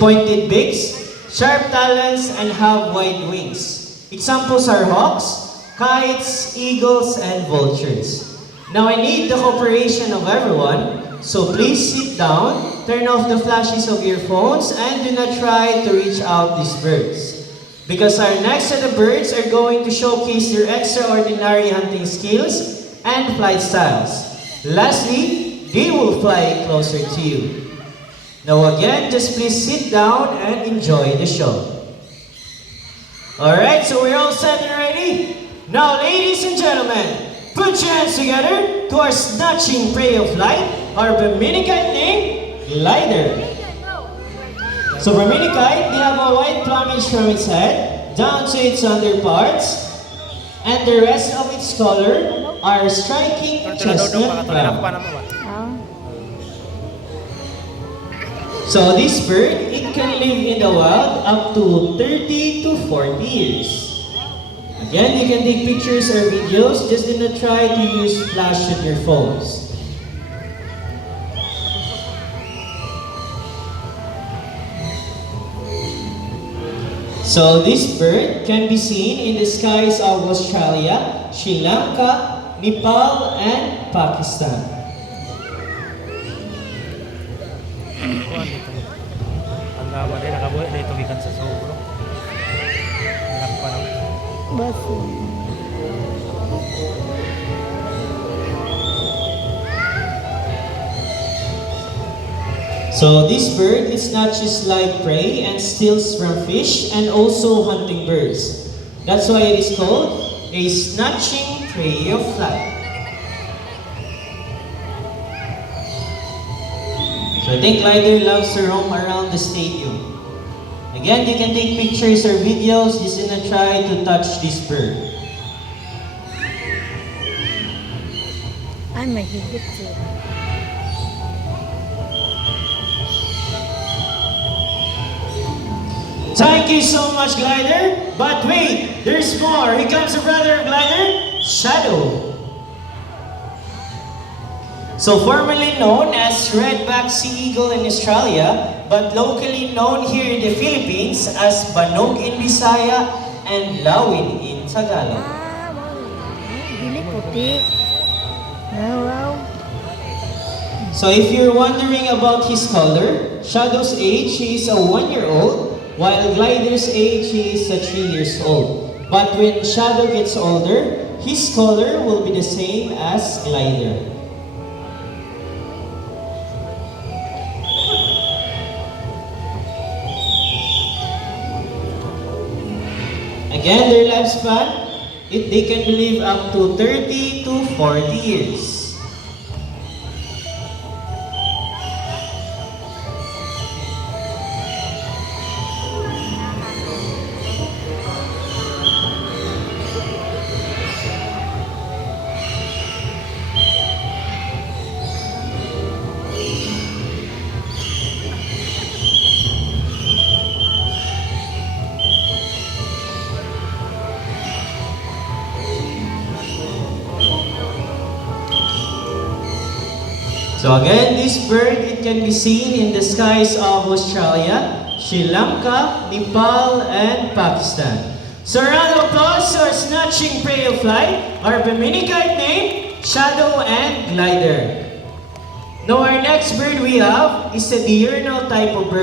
pointed beaks, sharp talons, and have wide wings. Examples are hawks, kites, eagles, and vultures. Now I need the cooperation of everyone, so please sit down, turn off the flashes of your phones, and do not try to reach out these birds. Because our next set of birds are going to showcase their extraordinary hunting skills and flight styles. Lastly, they will fly closer to you. Now again, just please sit down and enjoy the show. Alright, so we're all set and ready? Now ladies and gentlemen, put your hands together to our snatching prey of light, our Bermudian named Glider. So Bermudian, they have a white plumage from its head down to its underparts, and the rest of its color are striking chestnut brown. So this bird, it can live in the wild up to 30 to 40 years. Again, you can take pictures or videos, just do not try to use flash on your phones. So this bird can be seen in the skies of Australia, Sri Lanka, Nepal, and Pakistan. Ang rin, nakabuhay na ito gikan sa sobro. Nakapanaw. Baso. So this bird is not just like prey and steals from fish and also hunting birds. That's why it is called a snatching prey of flight. So I think Glider loves to roam around the stadium. Again, you can take pictures or videos, just do not try to touch this bird. Ay, mahigit siya. Thank you so much, Glider. But wait, there's more. Here comes the brother of Glider, Shadow. So formerly known as Redback Sea Eagle in Australia, but locally known here in the Philippines as Banog in Bisaya and Lawin in Tagalog. Dili puti. Wow. So if you're wondering about his color, Shadow's age, he is a 1-year-old, while Glider's age, he is a 3 years old. But when Shadow gets older, his color will be the same as Glider. Again, their lifespan, they can live up to 30 to 40 years. So again, this bird, it can be seen in the skies of Australia, Sri Lanka, Nepal, and Pakistan. So a round of applause to our snatching prey of flight, our Bermudian named Shadow and Glider. Now our next bird we have is a diurnal type of bird.